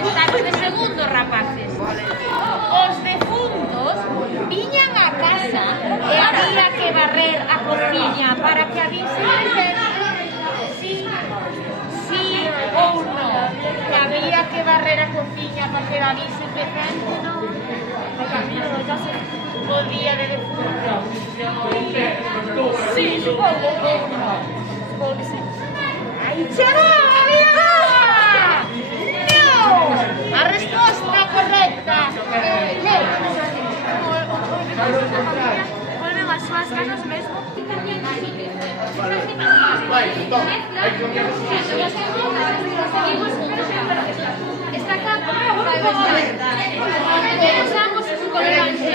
Estamos de segundo, rapaces. Os defuntos viñan a casa e había que barrer a cociña para que avisen sí ou non. Que había que barrer a cociña para que avisen de gente, non? O día de defuntos. Sí, supongo que sí. Aí chaval, amiga! A resposta correcta volven ás súas casas mesmo. Esta capa usamos un colorante.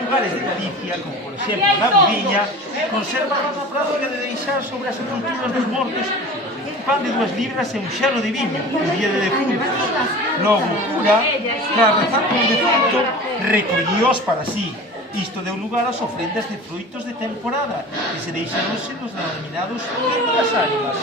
Lugares de Galicia, como por exemplo na Buriña, conservan a práctica de deixar sobre as sepulturas dos mortos un pan de 2 libras e un xerro de viño, o día de defuntos. Logo o cura, tras rezar polo defunto, recollíos para sí. Isto deu lugar ás ofrendas de froitos de temporada, que se deixaronse nos denominados quinto das ánimas.